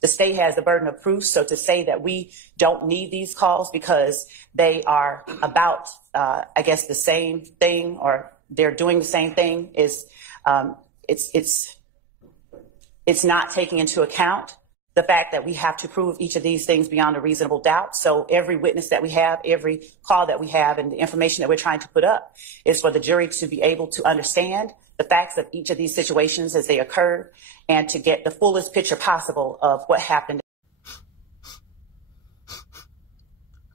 The state has the burden of proof. So to say that we don't need these calls because they are about, I guess, the same thing, or they're doing the same thing, is it's not taking into account the fact that we have to prove each of these things beyond a reasonable doubt. So every witness that we have, every call that we have, and the information that we're trying to put up is for the jury to be able to understand the facts of each of these situations as they occurred and to get the fullest picture possible of what happened.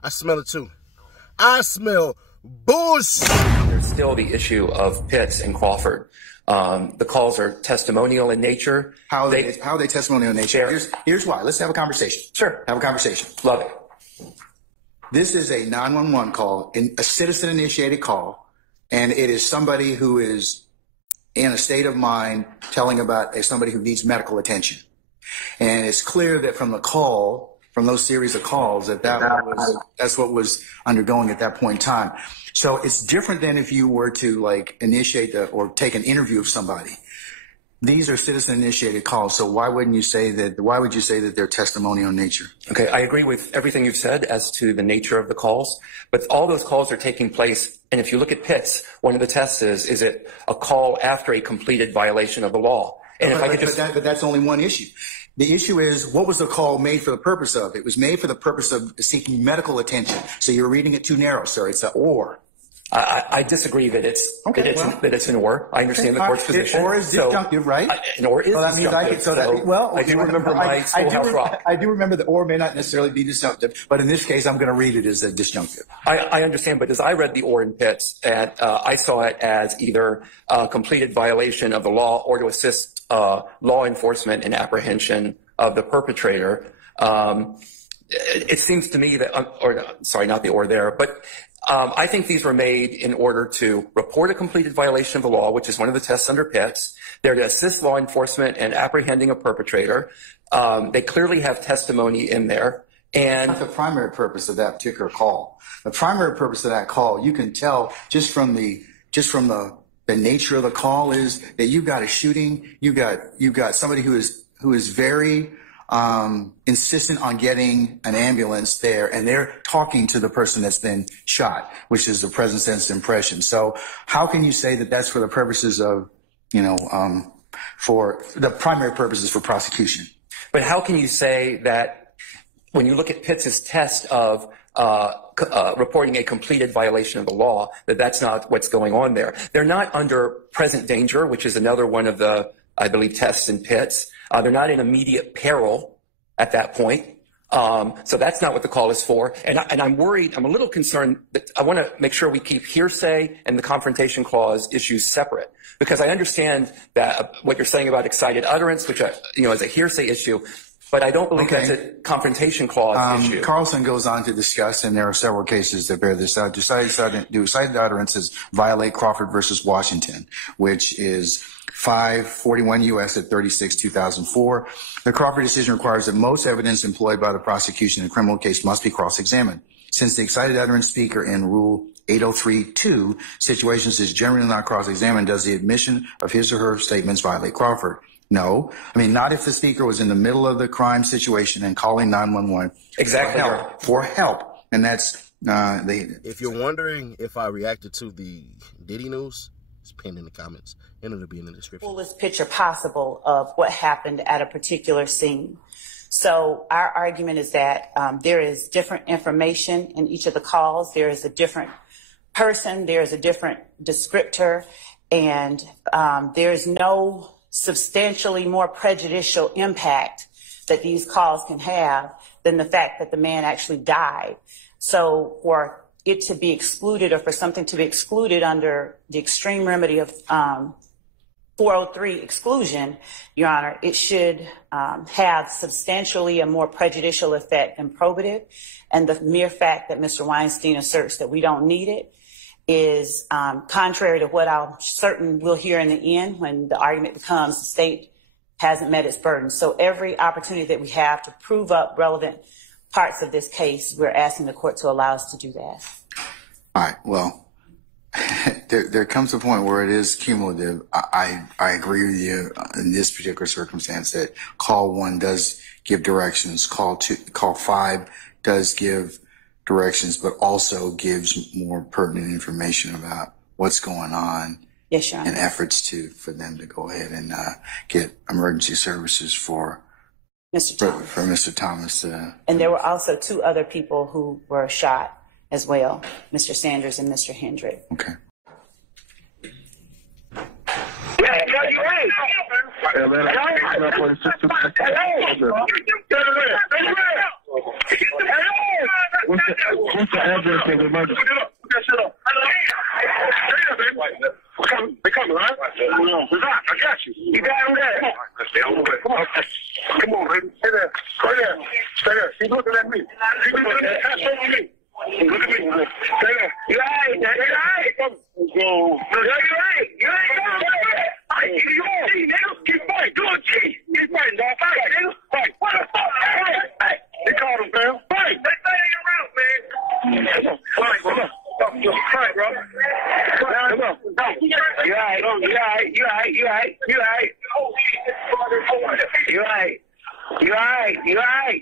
I smell it too. I smell bullshit. There's still the issue of Pitts and Crawford. The calls are testimonial in nature. How are they testimonial in nature? Here's why. Let's have a conversation. Sure. Have a conversation. Love it. This is a 911 call, a citizen-initiated call, and it is somebody who is in a state of mind telling about somebody who needs medical attention. And it's clear that from the call, from those series of calls, that's what was undergoing at that point in time. So it's different than if you were to like initiate or take an interview of somebody. These are citizen-initiated calls. So why would you say that they're testimonial in nature? Okay, I agree with everything you've said as to the nature of the calls, but all those calls are taking place. And if you look at Pitts, one of the tests is it a call after a completed violation of the law? And but that's only one issue. The issue is, what was the call made for the purpose of? It was made for the purpose of seeking medical attention. So you're reading it too narrow, sir. It's an or. I disagree that it's an or. I understand the court's position. Or is disjunctive, right? An or is disjunctive. I do remember my Schoolhouse Rock. I do remember the or may not necessarily be disjunctive, but in this case, I'm going to read it as a disjunctive. I understand, but as I read the or in Pitts, I saw it as either a completed violation of the law or to assist law enforcement in apprehension of the perpetrator. It seems to me that, sorry, not the or there, but I think these were made in order to report a completed violation of the law, which is one of the tests under Pitts. They're to assist law enforcement in apprehending a perpetrator. They clearly have testimony in there. And that's not the primary purpose of that particular call. The primary purpose of that call, you can tell just from the nature of the call, is that you've got a shooting. You've got somebody who is very insistent on getting an ambulance there, and they're talking to the person that's been shot, which is the present sense impression. So how can you say that that's for the purposes of, for the primary purposes for prosecution? But how can you say that when you look at Pitts's test of reporting a completed violation of the law, that's not what's going on there? They're not under present danger, which is another one of the, I believe, tests in Pitts. They're not in immediate peril at that point. So that's not what the call is for. And I'm worried, I'm a little concerned that I want to make sure we keep hearsay and the confrontation clause issues separate, because I understand that what you're saying about excited utterance, which, is a hearsay issue, but I don't believe that's a confrontation clause issue. Carlson goes on to discuss, and there are several cases that bear this out. Do excited utterances violate Crawford versus Washington, which is 541 U.S. at 36, 2004. The Crawford decision requires that most evidence employed by the prosecution in a criminal case must be cross-examined. Since the excited utterance speaker in Rule 803.2 situations is generally not cross-examined, does the admission of his or her statements violate Crawford? No. I mean, not if the speaker was in the middle of the crime situation and calling 911 exactly for help. And that's If you're wondering if I reacted to the Diddy news, it's pinned in the comments, and it'll be in the description. Fullest picture possible of what happened at a particular scene. So our argument is that there is different information in each of the calls. There is a different person. There is a different descriptor, and there is no substantially more prejudicial impact that these calls can have than the fact that the man actually died. So for it to be excluded, or for something to be excluded under the extreme remedy of 403 exclusion, Your Honor, it should have substantially a more prejudicial effect than probative. And the mere fact that Mr. Weinstein asserts that we don't need it is contrary to what I'm certain we'll hear in the end when the argument becomes the state hasn't met its burden. So every opportunity that we have to prove up relevant parts of this case, we're asking the court to allow us to do that. All right. Well, there comes a point where it is cumulative. I agree with you in this particular circumstance that call one does give directions. Call 5 does give directions, but also gives more pertinent information about what's going on. Yes, Your Honor. And efforts for them to go ahead and get emergency services for Mr. Thomas. For Mr. Thomas. And there were also 2 other people who were shot as well, Mr. Sanders and Mr. Hendrick. Okay. What's the address of the emergency? They coming, right? I got you. You got him there. Come on, baby. Stay there. Stay there. Stay there. He's looking at me. He's looking at me. Pass over me. Look at me. Stay there. You all right? You all right? Go. You right. You right. You on, nigga. Keep fighting. Do it, G. Keep fighting, dog. Fight, nigga. Fight. What the fuck? Hey. They called him, fam. Fight. They say they around, man. Fight, bro. Fight, bro. Come on. You all right. You all right. You all right. You all right. You all right. You all right. You all right. You all right.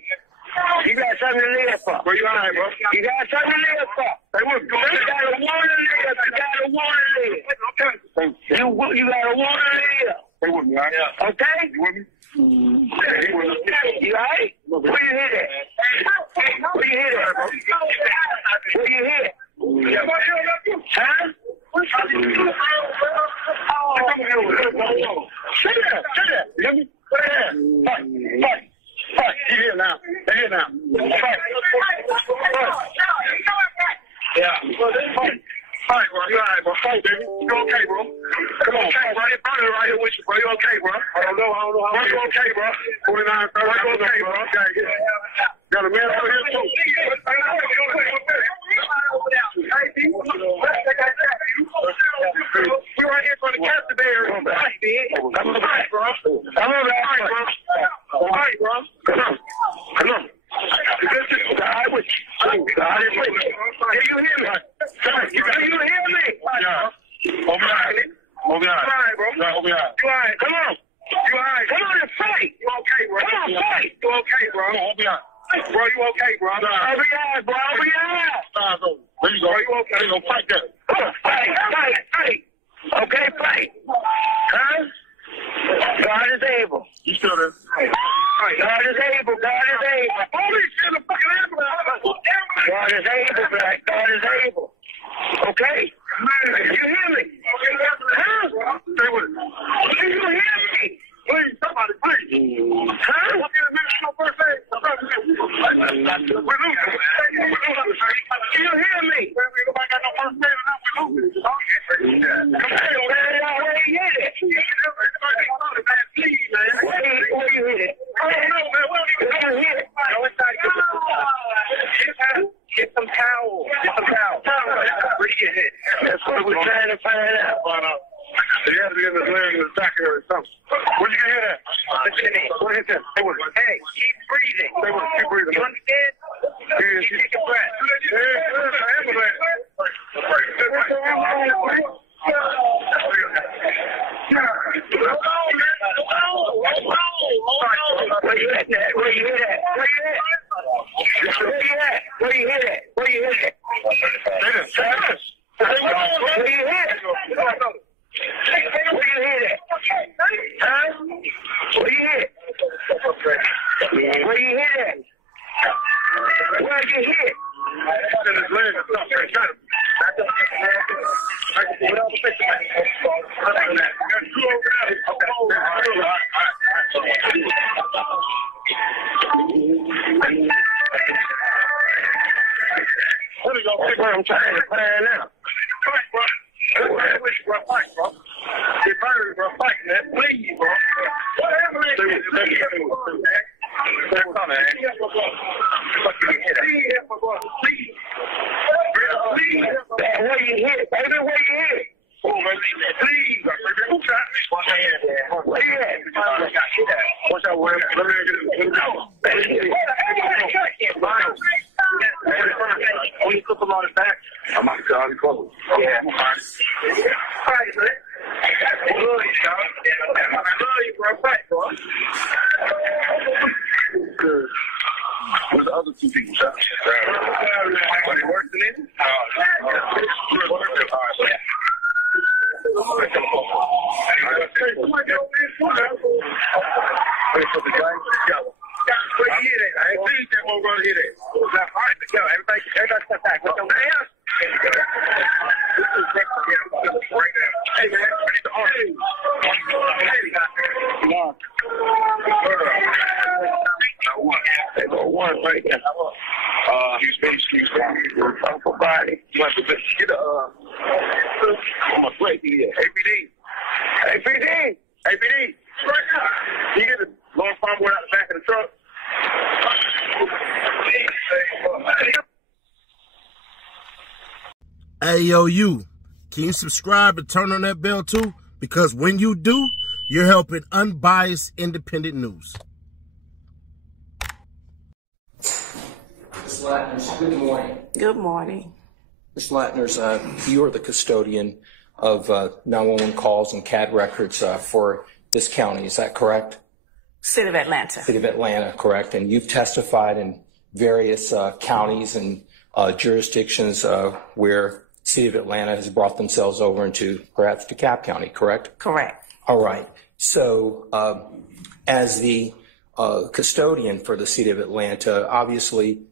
You got something to live for. Bro, you all right, bro? You got something to live for. They was good. You got a war to live. You got a war to live. You got a war to live. They with me, all right? Okay? You with me? You all right? Where you hit it? Where you hit it? Where you hit it? Huh? Sit there. Sit there. You hear me? Fight. Fight. Fight. He's here now. They're here now. Fight. Yeah. Fight. Fight, bro. You all right, bro? Fight, baby. You okay, bro? Come on, fight, bro. Your brother right here with you, bro. You okay, bro? I don't know. Bro, you okay, bro? 49, bro. You okay, bro? Got a man over here, too. We're right here for the captain there. Fight, man. Come on, fight, bro. Come on, fight, bro. Fight, bro. Come on. Come on. God with you. God is with you. Can you hear me? Can you hear me? Yeah. Open your eyes. Open your eyes. All right, bro. Yeah, open your eyes. You all right? Come on. You all right? Come on and fight. You okay, bro? Come on, fight. You okay, bro? Come on, open your eyes. Bro, you okay, bro? Open your eyes, bro. Open your eyes. There you go. You okay? There you go. Fight that. Come on, fight. Fight. Fight. Okay, fight. Huh? God is able. You still there? God is able. God is able. Holy shit, the fucking ambulance. God is able, Black. God is able. Okay? You hear me? Huh? Stay with it. Do you hear me? Please, somebody, please. Huh? We'll get a minute on first aid. We're losing. Do you hear me? Nobody got no first aid or nothing. We're losing. Where you hit it? Please, man. Where you hit it? I don't know, man. Where you hit it? Get some towels. Get some towels. Where you hit it? That's what we're trying to find out. You have to be in the land of the back area or something. Where you get hit at? Listen to me. Go ahead, Tim. Hey, keep breathing. Keep breathing. You understand? Keep taking a breath. Where you hit at? Where you hit at? Where you hit at? Where you hit at? Where you hit at? Where you hit at? Where you hit it? Huh? Where you hit? Where you hit it? Where you hit? That's what I'm trying to find out. Fight, bro. Get murdered, bro. Fight, man. Please, bro. Whatever it is. They're coming, man. Fucking hit it. Please. Where you hit? Baby, where you hit? Oh, man. Please. Who shot me? Where you at? What's that word? Let me get it. No. When you put them on his back, oh my God, he's close. Yeah. All right, man. I love you, bro. Fight, bro. with two people shot. But it worked in it? I ain't seen that one brother hit it. Everybody step back. What's your name? Hey, man, I need the arm. Hey, one right there. Excuse me. I'm for body. You want to get I'm a break here. Hey, PD. You get the long farm board out the back of the truck. Hey, yo, you. Can you subscribe and turn on that bell too? Because when you do, you're helping unbiased, independent news. Ms. Latners, good morning. Good morning. Ms. Latners, you are the custodian of 911 calls and CAD records for this county. Is that correct? City of Atlanta. City of Atlanta, correct. And you've testified in various counties and jurisdictions where City of Atlanta has brought themselves over into perhaps DeKalb County, correct? Correct. All right. So as the custodian for the City of Atlanta, obviously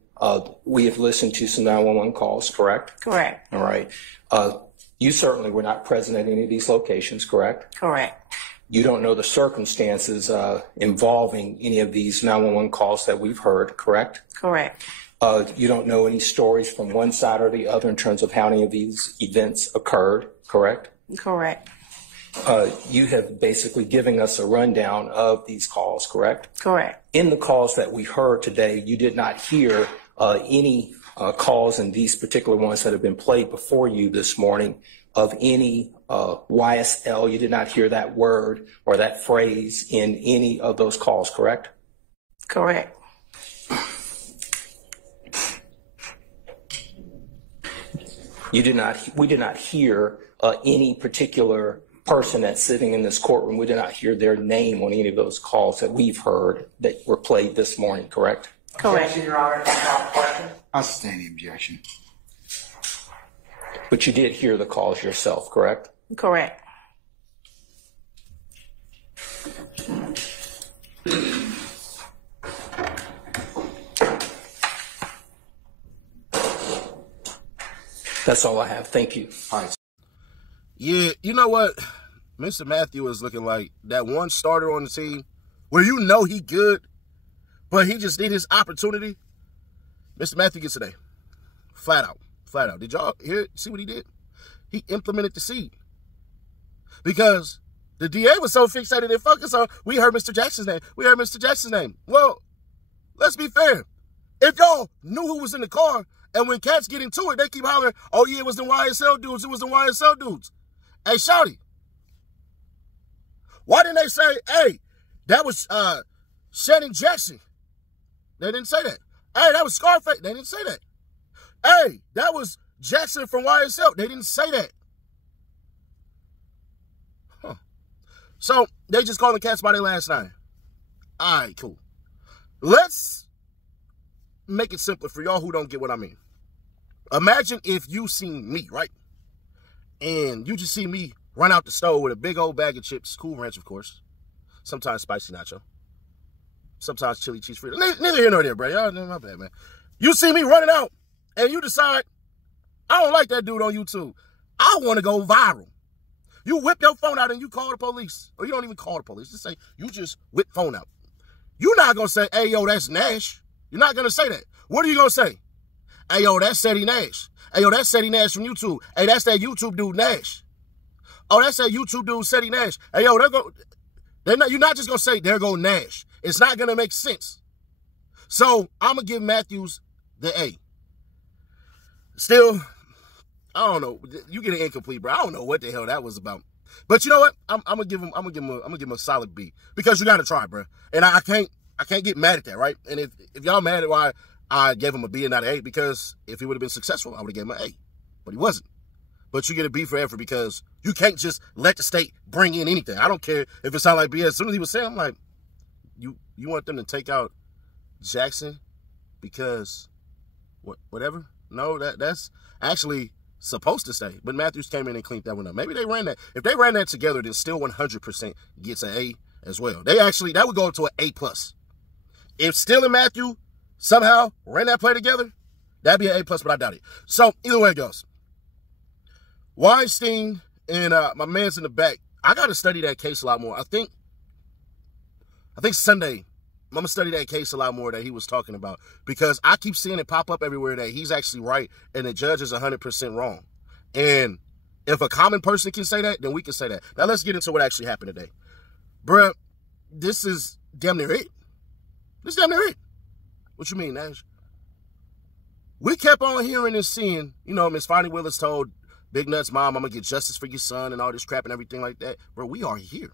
we have listened to some 911 calls, correct? Correct. All right. You certainly were not present at any of these locations, correct? Correct. You don't know the circumstances involving any of these 911 calls that we've heard, correct? Correct. You don't know any stories from one side or the other in terms of how any of these events occurred, correct? Correct. You have basically given us a rundown of these calls, correct? Correct. In the calls that we heard today, you did not hear any calls in these particular ones that have been played before you this morning of any YSL. You did not hear that word or that phrase in any of those calls, correct? Correct. We did not hear any particular person that's sitting in this courtroom. We did not hear their name on any of those calls that we've heard that were played this morning, correct? Correct. Your Honor, question. I'll sustain the objection. But you did hear the calls yourself, correct? Correct. That's all I have. Thank you. All right. Yeah, you know what? Mr. Matthew is looking like that one starter on the team where you know he good, but he just need his opportunity. Mr. Matthew gets today. Flat out. Flat out. Did y'all see what he did? He implemented the seed. Because the DA was so fixated and focused on, we heard Mr. Jackson's name. We heard Mr. Jackson's name. Well, let's be fair. If y'all knew who was in the car, and when cats get into it, they keep hollering, oh, yeah, it was the YSL dudes. It was the YSL dudes. Hey, shawty, why didn't they say, hey, that was Shannon Jackson? They didn't say that. Hey, that was Scarface. They didn't say that. Hey, that was Jackson from YSL. They didn't say that. Huh. So they just called the cats by their last name. All right, cool. Let's make it simpler for y'all who don't get what I mean. Imagine if you seen me, right? And you just see me run out the stove with a big old bag of chips, Cool Ranch, of course. Sometimes spicy nacho. Sometimes chili cheese frito. Neither here nor there, bro. Y'all, my bad, man. You see me running out, and you decide, I don't like that dude on YouTube. I want to go viral. You whip your phone out and you call the police. Or you don't even call the police. Just say, you just whip phone out. You're not going to say, hey, yo, that's Nash. You're not going to say that. What are you going to say? Hey, yo, that's Seti Nash. Hey, yo, that's Seti Nash from YouTube. Hey, that's that YouTube dude, Nash. Oh, that's that YouTube dude, Seti Nash. Hey, yo, you're not just going to say, there go Nash. It's not going to make sense. So, I'm going to give Matthews the A. Still, I don't know. You get an incomplete, bro. I don't know what the hell that was about. But you know what? I'm gonna give him a solid B because you got to try, bro. And I can't get mad at that, right? And if y'all mad at why I gave him a B and not an A, because if he would have been successful, I would have given him an A. But he wasn't. But you get a B for effort because you can't just let the state bring in anything. I don't care if it sounds like BS. As soon as he was saying, I'm like, you want them to take out Jackson because whatever. No, that's actually supposed to stay. But Matthews came in and cleaned that one up. Maybe they ran that. If they ran that together, then still 100% gets an A as well. That would go to an A+. If Steele and Matthew somehow ran that play together, that'd be an A+, but I doubt it. So either way it goes. Weinstein and my man's in the back. I got to study that case a lot more. I think Sunday, I'm going to study that case a lot more that he was talking about, because I keep seeing it pop up everywhere that he's actually right and the judge is 100% wrong. And if a common person can say that, then we can say that. Now let's get into what actually happened today. Bruh, this is damn near it. This is damn near it. What you mean, Nash? We kept on hearing and seeing, you know, Miss Fonnie Willis told Big Nuts' mom, I'm going to get justice for your son and all this crap and everything like that. Bro, we are here.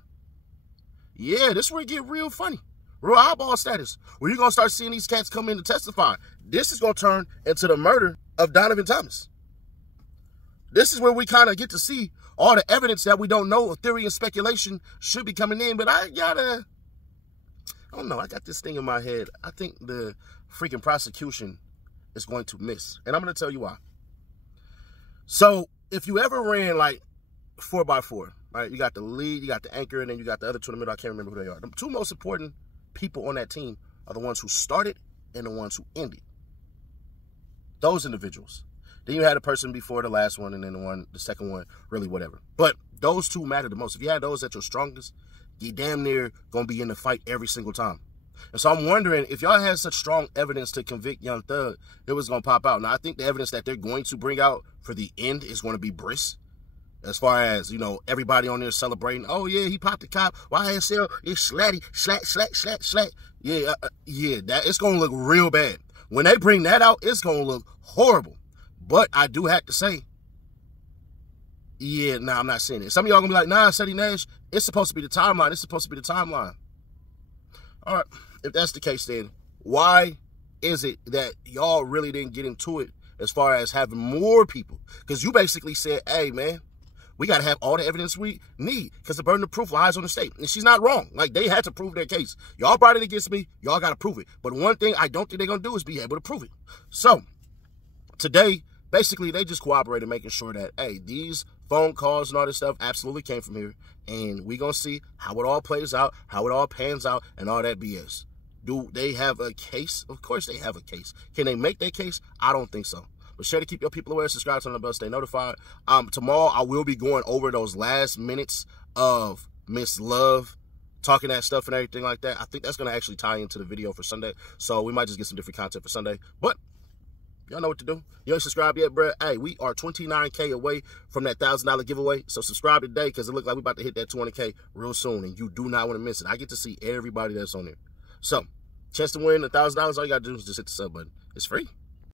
Yeah, this is where it get real funny. Real eyeball status. Where you're going to start seeing these cats come in to testify. This is going to turn into the murder of Donovan Thomas. This is where we kind of get to see all the evidence that we don't know, theory and speculation should be coming in. But I don't know. I got this thing in my head. I think the freaking prosecution is going to miss. And I'm going to tell you why. So if you ever ran like 4x4, right? You got the lead, you got the anchor, and then you got the other two in the middle. I can't remember who they are. The two most important people on that team are the ones who started and the ones who ended. Those individuals. Then you had a person before the last one, and then the second one, really whatever. But those two matter the most. If you had those at your strongest, you damn near gonna be in the fight every single time. And so I'm wondering, if y'all had such strong evidence to convict Young Thug, it was gonna pop out. Now I think the evidence that they're going to bring out for the end is going to be brisk. As far as, you know, everybody on there celebrating, oh yeah, he popped the cop, YSL, it's slatty, slat. Yeah, that it's gonna look real bad. When they bring that out, it's gonna look horrible. But I do have to say, yeah, nah, I'm not saying it. Some of y'all gonna be like, nah, Seti Nash, it's supposed to be the timeline. It's supposed to be the timeline. All right, if that's the case, then why is it that y'all really didn't get into it as far as having more people? Because you basically said, hey, man, we got to have all the evidence we need because the burden of proof lies on the state. And she's not wrong. Like, they had to prove their case. Y'all brought it against me. Y'all got to prove it. But one thing I don't think they're going to do is be able to prove it. So today, basically, they just cooperated, making sure that, hey, these phone calls and all this stuff absolutely came from here. And we're going to see how it all plays out, how it all pans out, and all that BS. Do they have a case? Of course they have a case. Can they make their case? I don't think so. But sure to keep your people aware, subscribe, turn on the bell, stay notified. Tomorrow, I will be going over those last minutes of Miss Love talking that stuff and everything like that. I think that's going to actually tie into the video for Sunday. So we might just get some different content for Sunday. But y'all know what to do. You ain't subscribed yet, bro? Hey, we are 29K away from that $1,000 giveaway. So subscribe today because it looks like we're about to hit that 200K real soon. And you do not want to miss it. I get to see everybody that's on there. So, chance to win $1,000, all you got to do is just hit the sub button. It's free.